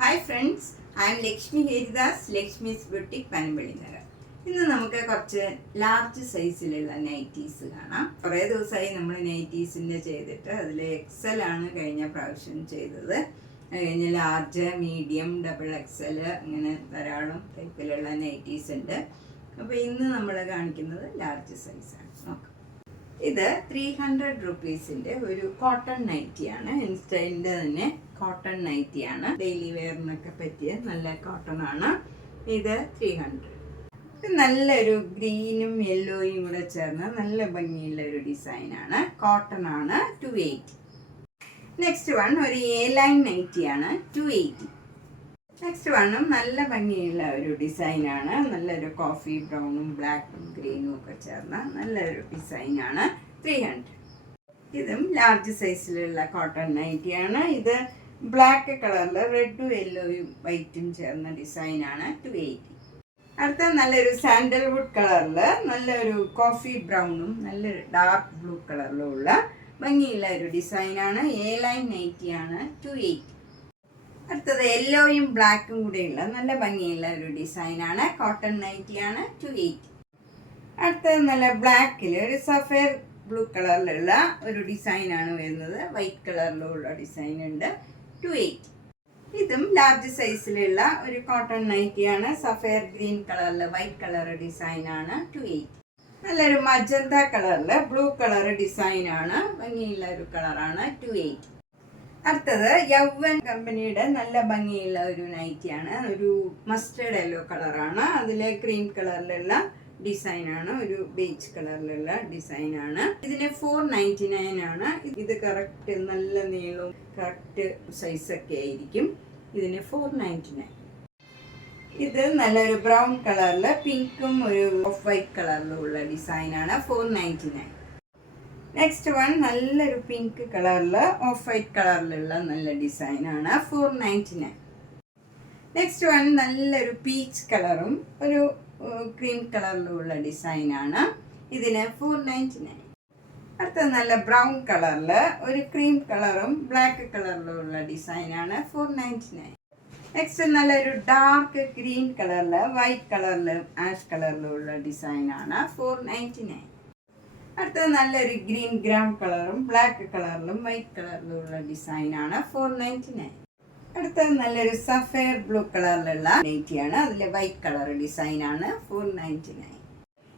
Hi friends, I am Lakshmi Haridas, Lakshmi's boutique Panampilly Nagar. ഇന്ന് നമുക്ക് കുറച്ച് ലാർജ് സൈസിലുള്ള നൈറ്റീസ് കാണാം. കുറേ ദിവസമായി നമ്മൾ നൈറ്റീസിൻ്റെ ചെയ്തിട്ട് അതിൽ എക്സൽ ആണ് കഴിഞ്ഞ പ്രാവശ്യം ചെയ്തത്. അത് കഴിഞ്ഞ് ലാർജ്, മീഡിയം, ഡബിൾ എക്സൽ അങ്ങനെ ധാരാളം ടൈപ്പിലുള്ള നൈറ്റീസ് ഉണ്ട്. അപ്പോൾ ഇന്ന് നമ്മൾ കാണിക്കുന്നത് ലാർജ് സൈസാണ്. നോക്കാം. ഇത് 300 റുപ്പീസിൻ്റെ ഒരു കോട്ടൺ നൈറ്റിയാണ്. ഇൻസ്റ്റൈലിൻ്റെ തന്നെ കോട്ടൺ നൈറ്റിയാണ്. ഡെയിലി വെയറിനൊക്കെ പറ്റിയ നല്ല കോട്ടൺ ആണ്. ഇത് 300. നല്ലൊരു ഗ്രീനും യെല്ലോയും കൂടെ ചേർന്ന് നല്ല ഭംഗിയുള്ള ഒരു ഡിസൈനാണ്. കോട്ടൺ ആണ്. 280. നെക്സ്റ്റ് വൺ ഒരു എ ലൈൻ നൈറ്റിയാണ്. 280. നെക്സ്റ്റ് വണ്ണും നല്ല ഭംഗിയുള്ള ഒരു ഡിസൈനാണ്. നല്ലൊരു കോഫി ബ്രൗണും ബ്ലാക്കും ഗ്രീനും ഒക്കെ ചേർന്ന നല്ലൊരു ഡിസൈനാണ്. 300. ഇതും ലാർജ് സൈസിലുള്ള കോട്ടൺ നൈറ്റിയാണ്. ഇത് ബ്ലാക്ക് കളറിൽ റെഡും യെല്ലോയും വൈറ്റും ചേർന്ന ഡിസൈനാണ്. 280. അടുത്ത നല്ലൊരു സാൻഡൽവുഡ് കളറിൽ നല്ലൊരു കോഫി ബ്രൗണും നല്ലൊരു ഡാർക്ക് ബ്ലൂ കളറിലും ഉള്ള ഭംഗിയുള്ള ഒരു ഡിസൈനാണ്. എ ലൈൻ നൈറ്റിയാണ്. 280. അടുത്തത് യെല്ലോയും ബ്ലാക്കും കൂടെയുള്ള നല്ല ഭംഗിയുള്ള ഒരു ഡിസൈനാണ്. കോട്ടൺ നൈറ്റിയാണ്. 280. അടുത്തത് നല്ല ബ്ലാക്കിൽ ഒരു സഫയർ ബ്ലൂ കളറിലുള്ള ഒരു ഡിസൈനാണ് വരുന്നത്. വൈറ്റ് കളറിലുള്ള ഡിസൈൻ ഉണ്ട്. 280. ഇതും ലാർജ് സൈസിലുള്ള ഒരു കോട്ടൺ നൈറ്റിയാണ്. സഫയർ ഗ്രീൻ കളറിൽ വൈറ്റ് കളർ ഡിസൈനാണ്. 280. നല്ലൊരു മജന്ത കളറിൽ ബ്ലൂ കളർ ഡിസൈനാണ്. ഭംഗിയുള്ള ഒരു കളറാണ്. 280. അടുത്തത് യൗവൻ കമ്പനിയുടെ നല്ല ഭംഗിയുള്ള ഒരു നൈറ്റിയാണ്. ഒരു മസ്റ്റേർഡ് യെല്ലോ കളറാണ്. അതിൽ ക്രീം കളറിലുള്ള ഡിസൈനാണ്. ഒരു ബീച്ച് കളറിലുള്ള ഡിസൈനാണ്. ഇതിന് 499 ആണ്. ഇത് കറക്റ്റ് നല്ല നീളവും കറക്റ്റ് സൈസൊക്കെ ആയിരിക്കും. ഇതിന് 499. ഇത് നല്ലൊരു ബ്രൗൺ കളറിൽ പിങ്കും ഒരു ഓഫ് വൈറ്റ് കളറിലും ഉള്ള ഡിസൈനാണ്. 499. നെക്സ്റ്റ് വൺ നല്ലൊരു പിങ്ക് കളറിൽ ഓഫ് വൈറ്റ് കളറിലുള്ള നല്ല ഡിസൈനാണ്. 499. നെക്സ്റ്റ് വൺ നല്ലൊരു പീച്ച് കളറും ഒരു ക്രീം കളറിലുള്ള ഡിസൈനാണ്. ഇതിന് 499. അടുത്ത നല്ല ബ്രൗൺ കളറിൽ ഒരു ക്രീം കളറും ബ്ലാക്ക് കളറിലുള്ള ഡിസൈനാണ്. 499. നെക്സ്റ്റ് നല്ലൊരു ഡാർക്ക് ഗ്രീൻ കളറിൽ വൈറ്റ് കളറിലും ആഷ് കളറിലുള്ള ഡിസൈനാണ്. 499. അടുത്തത് നല്ലൊരു ഗ്രീൻ ഗ്രാം കളറും ബ്ലാക്ക് കളറിലും വൈറ്റ് കളറിലും ഉള്ള ഡിസൈനാണ്. 499. അടുത്തത് നല്ലൊരു സഫയർ ബ്ലൂ കളറിലുള്ള നൈറ്റിയാണ്. അതിൽ വൈറ്റ് കളർ ഡിസൈനാണ്. 499.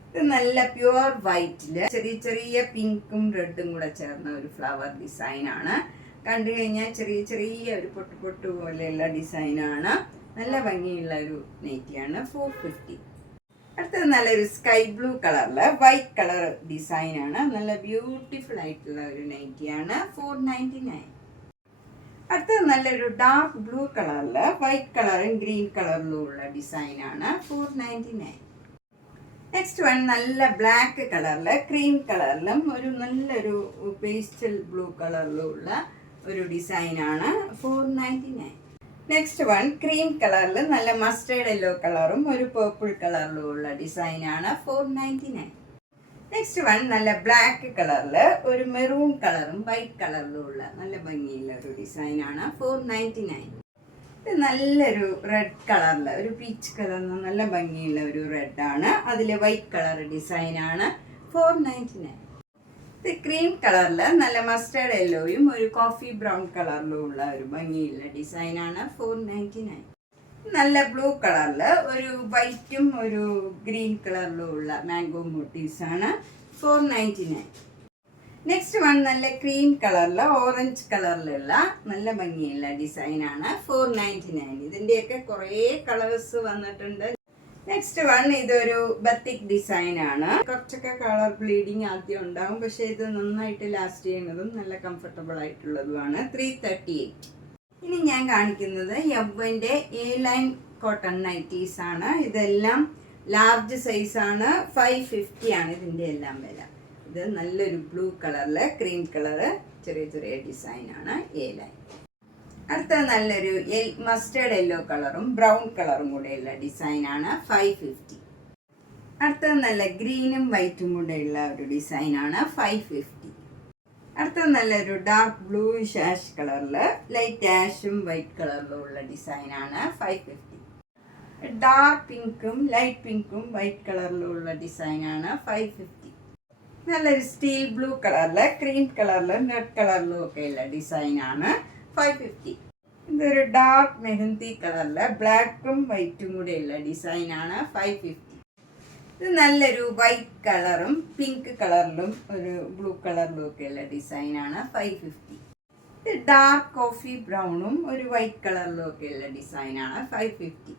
ഇത് നല്ല പ്യുവർ വൈറ്റില് ചെറിയ ചെറിയ പിങ്കും റെഡും കൂടെ ചേർന്ന ഒരു ഫ്ലവർ ഡിസൈനാണ്. കണ്ടു കഴിഞ്ഞാൽ ചെറിയ ചെറിയ ഒരു പൊട്ട് പൊട്ട് പോലെയുള്ള ഡിസൈനാണ്. നല്ല ഭംഗിയുള്ള ഒരു നൈറ്റിയാണ്. 450. അടുത്തത് നല്ലൊരു സ്കൈ ബ്ലൂ കളറിൽ വൈറ്റ് കളർ ഡിസൈനാണ്. നല്ല ബ്യൂട്ടിഫുൾ ആയിട്ടുള്ള ഒരു നൈറ്റിയാണ്. 499. അടുത്തത് നല്ലൊരു ഡാർക്ക് ബ്ലൂ കളറിൽ വൈറ്റ് കളറും ഗ്രീൻ കളറിലും ഉള്ള ഡിസൈനാണ്. 499. നെക്സ്റ്റ് വൺ നല്ല ബ്ലാക്ക് കളറിൽ ക്രീം കളറിലും ഒരു നല്ലൊരു പേസ്റ്റൽ ബ്ലൂ കളറിലും ഉള്ള ഒരു ഡിസൈനാണ്. 499. നെക്സ്റ്റ് വൺ ക്രീം കളറിൽ നല്ല മസ്റ്റേർഡ് യെല്ലോ കളറും ഒരു പേർപ്പിൾ കളറിലും ഉള്ള ഡിസൈനാണ്. 499. നെക്സ്റ്റ് വൺ നല്ല ബ്ലാക്ക് കളറിൽ ഒരു മെറൂൺ കളറും വൈറ്റ് കളറിലും ഉള്ള നല്ല ഭംഗിയുള്ള ഒരു ഡിസൈനാണ്. 499. ഇത് നല്ലൊരു റെഡ് കളറിൽ ഒരു പീച്ച് കളറിന് നല്ല ഭംഗിയുള്ള ഒരു റെഡാണ്. അതിൽ വൈറ്റ് കളർ ഡിസൈനാണ്. 499. ഇത് ക്രീം കളറിൽ നല്ല മസ്റ്റേർഡ് യെല്ലോയും ഒരു കോഫി ബ്രൗൺ കളറിലും ഉള്ള ഒരു ഭംഗിയുള്ള ഡിസൈനാണ്. 499. നല്ല ബ്ലൂ കളറിൽ ഒരു വൈറ്റും ഒരു ഗ്രീൻ കളറിലും ഉള്ള മാംഗോ മോട്ടീവ്സാണ്. 499. നെക്സ്റ്റ് വൺ നല്ല ക്രീം കളറിൽ ഓറഞ്ച് കളറിലുള്ള നല്ല ഭംഗിയുള്ള ഡിസൈനാണ്. 499. ഇതിൻ്റെയൊക്കെ കുറേ കളേഴ്സ് വന്നിട്ടുണ്ട്. നെക്സ്റ്റ് വൺ ഇതൊരു ബത്തിക് ഡിസൈനാണ്. കുറച്ചൊക്കെ കളർ ബ്ലീഡിങ് ആദ്യം ഉണ്ടാവും, പക്ഷെ ഇത് നന്നായിട്ട് ലാസ്റ്റ് ചെയ്യുന്നതും നല്ല കംഫർട്ടബിൾ ആയിട്ടുള്ളതുമാണ്. 338. ഇനി ഞാൻ കാണിക്കുന്നത് യവ്വൻ്റെ എ ലൈൻ കോട്ടൺ നൈറ്റീസ് ആണ്. ഇതെല്ലാം ലാർജ് സൈസാണ്. 550 ആണ് ഇതിൻ്റെ എല്ലാം വില. ഇത് നല്ലൊരു ബ്ലൂ കളറിൽ ക്രീം കളറ് ചെറിയ ചെറിയ ഡിസൈനാണ്. A line. അടുത്ത നല്ലൊരു മസ്റ്റേർഡ് യെല്ലോ കളറും ബ്രൗൺ കളറും കൂടെയുള്ള ഡിസൈനാണ്. 550. അടുത്തത് നല്ല ഗ്രീനും വൈറ്റും കൂടെയുള്ള ഒരു ഡിസൈനാണ്. 550. അടുത്ത നല്ലൊരു ഡാർക്ക് ബ്ലൂ ആഷ് കളറിൽ ലൈറ്റ് ആഷും വൈറ്റ് കളറിലും ഉള്ള ഡിസൈനാണ് 550. ഡാർക്ക് പിങ്കും ലൈറ്റ് പിങ്കും വൈറ്റ് കളറിലും ഉള്ള ഡിസൈനാണ് 550. നല്ലൊരു സ്റ്റീൽ ബ്ലൂ കളറിൽ ക്രീം കളറിലും റെഡ് കളറിലും ഒക്കെ ഉള്ള ഡിസൈനാണ് 550. ഇതൊരു ഡാർക്ക് മെഹന്തി കളറിൽ ബ്ലാക്കും വൈറ്റും കൂടെ ഉള്ള ഡിസൈനാണ് 550. ഇത് നല്ലൊരു വൈറ്റ് കളറും പിങ്ക് കളറിലും ഒരു ബ്ലൂ കളറിലും ഒക്കെ ഉള്ള ഡിസൈനാണ് 550. ഇത് ഡാർക്ക് കോഫി ബ്രൗണും ഒരു വൈറ്റ് കളറിലും ഒക്കെ ഉള്ള ഡിസൈനാണ് 550.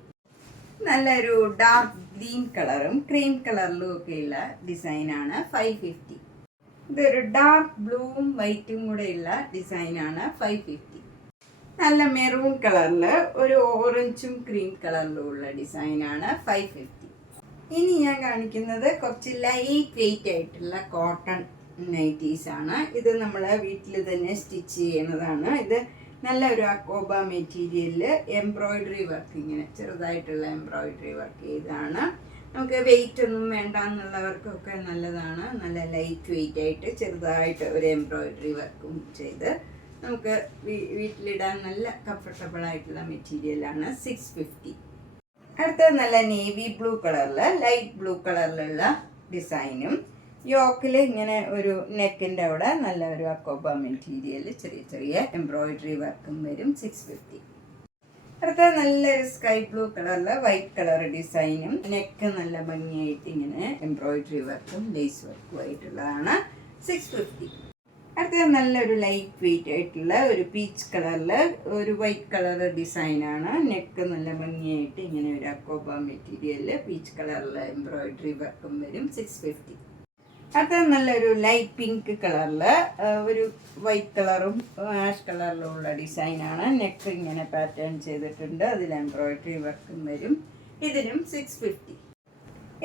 നല്ലൊരു ഡാർക്ക് ഗ്രീൻ കളറും ക്രീം കളറിലും ഒക്കെ ഉള്ള ഡിസൈനാണ് 550. ഇതൊരു ഡാർക്ക് ബ്ലൂവും വൈറ്റും കൂടെ ഉള്ള ഡിസൈനാണ് 550. നല്ല മെറൂൺ കളറിൽ ഒരു ഓറഞ്ചും ക്രീം കളറിലും ഉള്ള ഡിസൈനാണ് 550. ഇനി ഞാൻ കാണിക്കുന്നത് കുറച്ച് ലൈറ്റ് വെയിറ്റ് ആയിട്ടുള്ള കോട്ടൺ നൈറ്റീസാണ്. ഇത് നമ്മൾ വീട്ടിൽ തന്നെ സ്റ്റിച്ച് ചെയ്യുന്നതാണ്. ഇത് നല്ല ഒരു അക്കോബ മെറ്റീരിയലിൽ എംബ്രോയിഡറി വർക്ക്, ഇങ്ങനെ ചെറുതായിട്ടുള്ള എംബ്രോയിഡറി വർക്ക് ചെയ്താണ്. നമുക്ക് വെയിറ്റ് ഒന്നും വേണ്ട എന്നുള്ളവർക്കൊക്കെ നല്ലതാണ്. നല്ല ലൈറ്റ് വെയിറ്റ് ആയിട്ട് ചെറുതായിട്ട് ഒരു എംബ്രോയിഡറി വർക്കും ചെയ്ത് നമുക്ക് വീട്ടിലിടാൻ നല്ല കംഫർട്ടബിൾ ആയിട്ടുള്ള മെറ്റീരിയലാണ് 650. അടുത്തത് നല്ല നേവി ബ്ലൂ കളറിൽ ലൈറ്റ് ബ്ലൂ കളറിലുള്ള ഡിസൈനും യോക്കിൽ ഇങ്ങനെ ഒരു നെക്കിൻ്റെ അവിടെ നല്ല ഒരു അക്കോബ മെറ്റീരിയൽ ചെറിയ ചെറിയ എംബ്രോയിഡറി വർക്കും വരും 650. അടുത്തത് നല്ലൊരു സ്കൈ ബ്ലൂ കളറിൽ വൈറ്റ് കളർ ഡിസൈനും നെക്ക് നല്ല ഭംഗിയായിട്ട് ഇങ്ങനെ എംബ്രോയിഡറി വർക്കും ലേസ് വർക്കും ആയിട്ടുള്ളതാണ് 650. അടുത്തത് നല്ലൊരു ലൈറ്റ് വെയിറ്റ് ആയിട്ടുള്ള ഒരു പീച്ച് കളറിൽ ഒരു വൈറ്റ് കളർ ഡിസൈനാണ്. നെക്ക് നല്ല ഭംഗിയായിട്ട് ഇങ്ങനെ ഒരു അക്കോബ മെറ്റീരിയലിൽ പീച്ച് കളറിൽ എംബ്രോയിഡറി വർക്കും വരും 650. അടുത്തത് നല്ലൊരു ലൈറ്റ് പിങ്ക് കളറിൽ ഒരു വൈറ്റ് കളറും ആഷ് കളറിലും ഉള്ള ഡിസൈനാണ്. നെക്ക് ഇങ്ങനെ പാറ്റേൺ ചെയ്തിട്ടുണ്ട്, അതിൽ എംബ്രോയിഡറി വർക്കും വരും. ഇതിനും 650.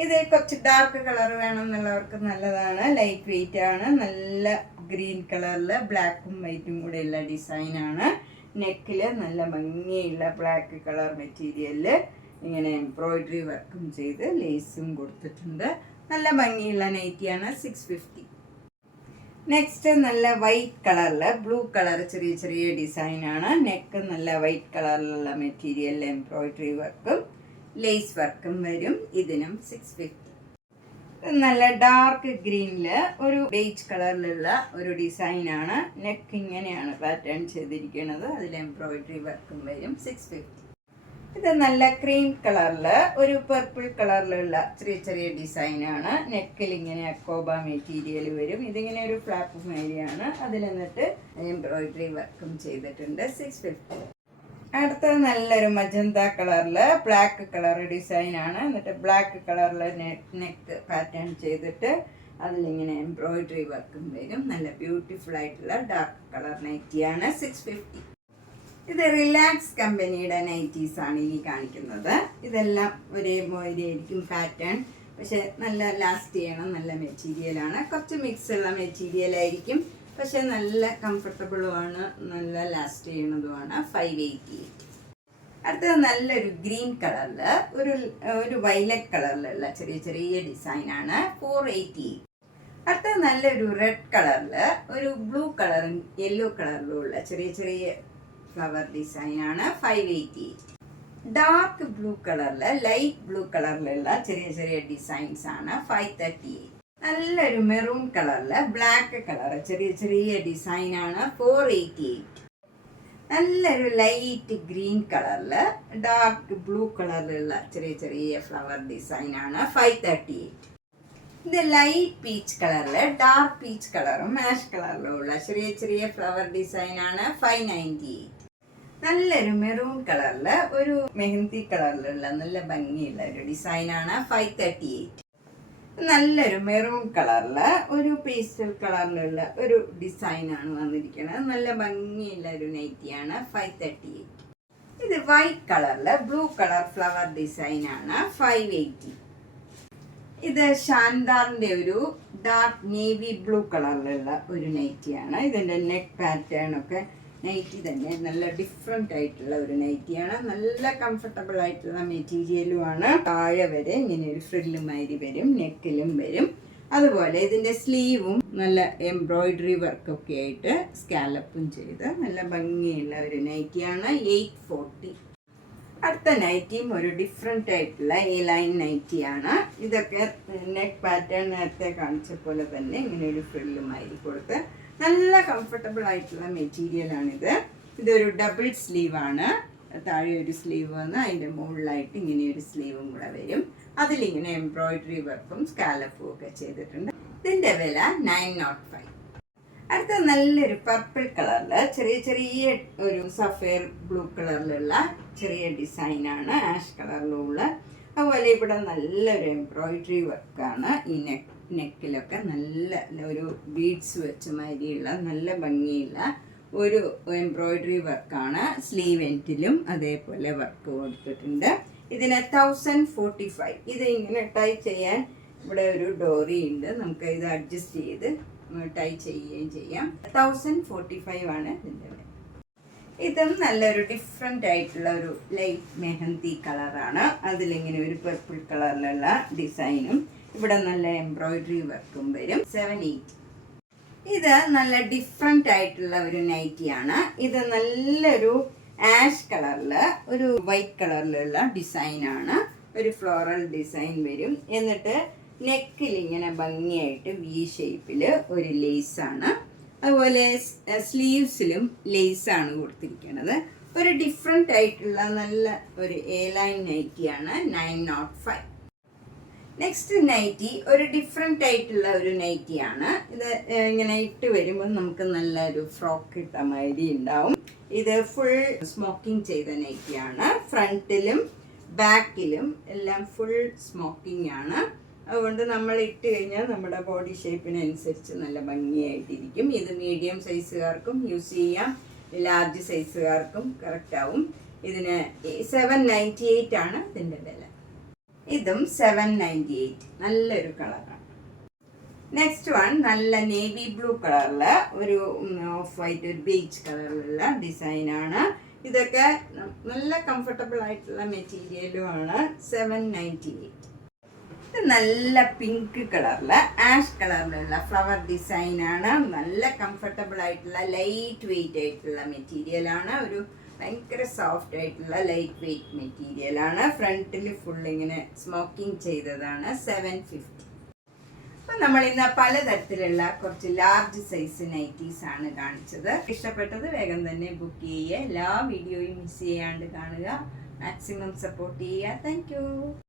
ഇത് കുറച്ച് ഡാർക്ക് കളർ വേണമെന്നുള്ളവർക്ക് നല്ലതാണ്. ലൈറ്റ് വെയിറ്റ് ആണ്. നല്ല ഗ്രീൻ കളറിൽ ബ്ലാക്കും വൈറ്റും കൂടെ ഉള്ള ഡിസൈനാണ്. നെക്കിൽ നല്ല ഭംഗിയുള്ള ബ്ലാക്ക് കളർ മെറ്റീരിയലിൽ ഇങ്ങനെ എംബ്രോയിഡറി വർക്കും ചെയ്ത് ലേസും കൊടുത്തിട്ടുണ്ട്. നല്ല ഭംഗിയുള്ള നൈറ്റിയാണ് 650. നെക്സ്റ്റ് നല്ല വൈറ്റ് കളറിൽ ബ്ലൂ കളർ ചെറിയ ചെറിയ ഡിസൈനാണ്. നെക്ക് നല്ല വൈറ്റ് കളറിലുള്ള മെറ്റീരിയലിൽ എംബ്രോയിഡറി വർക്കും ലേസ് വർക്കും വരും. ഇതിനും 650. നല്ല ഡാർക്ക് ഗ്രീനിൽ ഒരു ബേജ് കളറിലുള്ള ഒരു ഡിസൈനാണ്. നെക്ക് ഇങ്ങനെയാണ് പാറ്റേൺ ചെയ്തിരിക്കുന്നത്, അതിൽ എംബ്രോയിഡറി വർക്കും വരും 650. ഇത് നല്ല ക്രീം കളറിൽ ഒരു പർപ്പിൾ കളറിലുള്ള ചെറിയ ചെറിയ ഡിസൈനാണ്. നെക്കിൽ ഇങ്ങനെ അക്കോബ മെറ്റീരിയൽ വരും. ഇതിങ്ങനെ ഒരു ഫ്ലാപ്പ് മേരിയാണ്, അതിൽ എന്നിട്ട് എംബ്രോയിഡറി വർക്കും ചെയ്തിട്ടുണ്ട് 650. അടുത്തത് നല്ലൊരു മജന്ത കളറിൽ ബ്ലാക്ക് കളർ ഡിസൈനാണ്. എന്നിട്ട് ബ്ലാക്ക് കളറിൽ നെക്ക് പാറ്റേൺ ചെയ്തിട്ട് അതിലിങ്ങനെ എംബ്രോയിഡറി വർക്കും വരും. നല്ല ബ്യൂട്ടിഫുൾ ആയിട്ടുള്ള ഡാർക്ക് കളർ നൈറ്റിയാണ് 650. ഇത് റിലാക്സ് കമ്പനിയുടെ നൈറ്റീസാണ് ഇനി കാണിക്കുന്നത്. ഇതെല്ലാം ഒരേപോലെ ആയിരിക്കും പാറ്റേൺ, പക്ഷെ നല്ല ലാസ്റ്റ് ചെയ്യണം. നല്ല മെറ്റീരിയലാണ്, കുറച്ച് മിക്സ് ഉള്ള മെറ്റീരിയലായിരിക്കും, പക്ഷെ നല്ല കംഫർട്ടബിളുമാണ്, നല്ല ലാസ്റ്റ് ചെയ്യണതുമാണ് 588. അടുത്തത് നല്ലൊരു ഗ്രീൻ കളറിൽ ഒരു വയലറ്റ് കളറിലുള്ള ചെറിയ ചെറിയ ഡിസൈനാണ് 488. അടുത്തത് നല്ലൊരു റെഡ് കളറിൽ ഒരു ബ്ലൂ കളറും യെല്ലോ കളറിലും ഉള്ള ചെറിയ ചെറിയ ഫ്ലവർ ഡിസൈനാണ് 588. ഡാർക്ക് ബ്ലൂ കളറിൽ ലൈറ്റ് ബ്ലൂ കളറിലുള്ള ചെറിയ ചെറിയ ഡിസൈൻസ് ആണ് 538. നല്ലൊരു മെറൂൺ കളറിൽ ബ്ലാക്ക് കളർ ചെറിയ ചെറിയ ഡിസൈനാണ് 488. നല്ലൊരു ലൈറ്റ് ഗ്രീൻ കളറിൽ ഡാർക്ക് ബ്ലൂ കളറിലുള്ള ചെറിയ ചെറിയ ഫ്ലവർ ഡിസൈനാണ് 538. ഇത് ലൈറ്റ് പീച്ച് കളറിൽ ഡാർക്ക് പീച്ച് കളറും ആഷ് കളറിലും ഉള്ള ചെറിയ ചെറിയ ഫ്ലവർ ഡിസൈനാണ് 598. നല്ലൊരു മെറൂൺ കളറിൽ ഒരു മെഹന്തി കളറിലുള്ള നല്ല ഭംഗിയുള്ള ഒരു ഡിസൈനാണ് 538. നല്ലൊരു മെറൂൺ കളറിൽ ഒരു പേസ്റ്റൽ കളറിലുള്ള ഒരു ഡിസൈനാണ് വന്നിരിക്കുന്നത്. നല്ല ഭംഗിയുള്ള ഒരു നൈറ്റിയാണ് 538. ഇത് വൈറ്റ് കളറിൽ ബ്ലൂ കളർ ഫ്ലവർ ഡിസൈനാണ് 580. ഇത് ഷാൻദാറിൻ്റെ ഒരു ഡാർക്ക് നേവി ബ്ലൂ കളറിലുള്ള ഒരു നൈറ്റിയാണ്. ഇതിൻ്റെ നെക്ക് പാറ്റേൺ ഒക്കെ നൈറ്റി തന്നെ നല്ല ഡിഫറെൻ്റ് ആയിട്ടുള്ള ഒരു നൈറ്റിയാണ്. നല്ല കംഫർട്ടബിൾ ആയിട്ടുള്ള മെറ്റീരിയലുമാണ്. താഴെ വരെ ഇങ്ങനെ ഒരു ഫ്രില്ലുമാതിരി വരും, നെക്കിലും വരും. അതുപോലെ ഇതിൻ്റെ സ്ലീവും നല്ല എംബ്രോയിഡറി വർക്കൊക്കെ ആയിട്ട് സ്കാലപ്പും ചെയ്ത് നല്ല ഭംഗിയുള്ള ഒരു നൈറ്റിയാണ്. 840. അടുത്ത നൈറ്റിയും ഒരു ഡിഫറെൻ്റ് ആയിട്ടുള്ള എ ലൈൻ നൈറ്റിയാണ്. ഇതൊക്കെ നെക്ക് പാറ്റേൺ നേരത്തെ കാണിച്ച പോലെ തന്നെ ഇങ്ങനെ ഒരു ഫ്രില്ലുമായി കൊടുത്ത് നല്ല കംഫർട്ടബിൾ ആയിട്ടുള്ള മെറ്റീരിയലാണിത്. ഇതൊരു ഡബിൾ സ്ലീവാണ്. താഴെ ഒരു സ്ലീവ് വന്ന് അതിൻ്റെ മുകളിലായിട്ട് ഇങ്ങനെ ഒരു സ്ലീവും കൂടെ വരും. അതിലിങ്ങനെ എംബ്രോയിഡറി വർക്കും സ്കാലപ്പും ഒക്കെ ചെയ്തിട്ടുണ്ട്. ഇതിൻ്റെ വില 905. അടുത്ത നല്ലൊരു പർപ്പിൾ കളറിൽ ചെറിയ ചെറിയ ഒരു സഫയർ ബ്ലൂ കളറിലുള്ള ചെറിയ ഡിസൈനാണ്. ആഷ് കളറിലുള്ള. അതുപോലെ ഇവിടെ നല്ലൊരു എംബ്രോയിഡറി വർക്കാണ്. ഈ നെക്കിലൊക്കെ നല്ല ഒരു ബീഡ്സ് വെച്ച മാതിരിയുള്ള നല്ല ഭംഗിയുള്ള ഒരു എംബ്രോയിഡറി വർക്കാണ്. സ്ലീവ് എൻഡിലും അതേപോലെ വർക്ക് കൊടുത്തിട്ടുണ്ട്. ഇതിന് 1045. ഇത് ഇങ്ങനെ ടൈ ചെയ്യാൻ ഇവിടെ ഒരു ഡോറി ഉണ്ട്. നമുക്ക് ഇത് അഡ്ജസ്റ്റ് ചെയ്ത് ടൈ ചെയ്യുകയും ചെയ്യാം. 1045 ആണ് ഇതിൻ്റെ വില. ഇതും നല്ലൊരു ഡിഫറെൻ്റ് ആയിട്ടുള്ള ഒരു ലൈറ്റ് മെഹന്തി കളറാണ്. അതിലിങ്ങനെ ഒരു പർപ്പിൾ കളറിലുള്ള ഡിസൈനും ഇവിടെ നല്ല എംബ്രോയിഡറി വർക്കും വരും. 780. ഇത് നല്ല ഡിഫറെൻ്റ് ആയിട്ടുള്ള ഒരു നൈറ്റിയാണ്. ഇത് നല്ലൊരു ആഷ് കളറിൽ ഒരു വൈറ്റ് കളറിലുള്ള ഡിസൈനാണ്. ഒരു ഫ്ലോറൽ ഡിസൈൻ വരും. എന്നിട്ട് നെക്കിൽ ഇങ്ങനെ ഭംഗിയായിട്ട് വി ഷേപ്പിൽ ഒരു ലേസാണ്. അതുപോലെ സ്ലീവ്സിലും ലേസാണ് കൊടുത്തിരിക്കുന്നത്. ഒരു ഡിഫറെൻ്റ് ആയിട്ടുള്ള നല്ല ഒരു എ ലൈൻ നൈറ്റിയാണ്. 905. നെക്സ്റ്റ് നൈറ്റി ഒരു ഡിഫറെൻ്റ് ആയിട്ടുള്ള ഒരു നൈറ്റിയാണ്. ഇത് ഇങ്ങനെ ഇട്ട് വരുമ്പോൾ നമുക്ക് നല്ലൊരു ഫ്രോക്ക് ഇട്ട മാതിരി ഉണ്ടാവും. ഇത് ഫുൾ സ്മോക്കിംഗ് ചെയ്ത നൈറ്റിയാണ്. ഫ്രണ്ടിലും ബാക്കിലും എല്ലാം ഫുൾ സ്മോക്കിംഗ് ആണ്. അതുകൊണ്ട് നമ്മൾ ഇട്ട് കഴിഞ്ഞാൽ നമ്മുടെ ബോഡി ഷേപ്പിനനുസരിച്ച് നല്ല ഭംഗിയായിട്ടിരിക്കും. ഇത് മീഡിയം സൈസുകാർക്കും യൂസ് ചെയ്യാം, ലാർജ് സൈസുകാർക്കും കറക്റ്റ് ആവും. ഇതിന് 798 ആണ് ഇതിൻ്റെ വില. ഇതും 798. നല്ലൊരു കളറാണ്. നെക്സ്റ്റ് വൺ നല്ല നേവി ബ്ലൂ കളറിൽ ഒരു ഓഫ് വൈറ്റ് ഒരു ബീച്ച് കളറിലുള്ള ഡിസൈനാണ്. ഇതൊക്കെ നല്ല കംഫർട്ടബിൾ ആയിട്ടുള്ള മെറ്റീരിയലുമാണ്. 798. നല്ല പിങ്ക് കളറിൽ ആഷ് കളറിലുള്ള ഫ്ലവർ ഡിസൈനാണ്. നല്ല കംഫർട്ടബിൾ ആയിട്ടുള്ള ലൈറ്റ് വെയിറ്റ് ആയിട്ടുള്ള മെറ്റീരിയലാണ്. ഒരു ഭയങ്കര സോഫ്റ്റ് ആയിട്ടുള്ള ലൈറ്റ് വെയിറ്റ് മെറ്റീരിയലാണ്. ഫ്രണ്ടിൽ ഫുൾ ഇങ്ങനെ സ്മോക്കിംഗ് ചെയ്തതാണ്. 750. അപ്പം നമ്മൾ ഇന്ന് പലതരത്തിലുള്ള കുറച്ച് ലാർജ് സൈസ് നൈറ്റീസ് ആണ് കാണിച്ചത്. ഇഷ്ടപ്പെട്ടത് വേഗം തന്നെ ബുക്ക് ചെയ്യുക. എല്ലാ വീഡിയോയും മിസ് ചെയ്യാണ്ട് കാണുക. മാക്സിമം സപ്പോർട്ട് ചെയ്യുക. താങ്ക്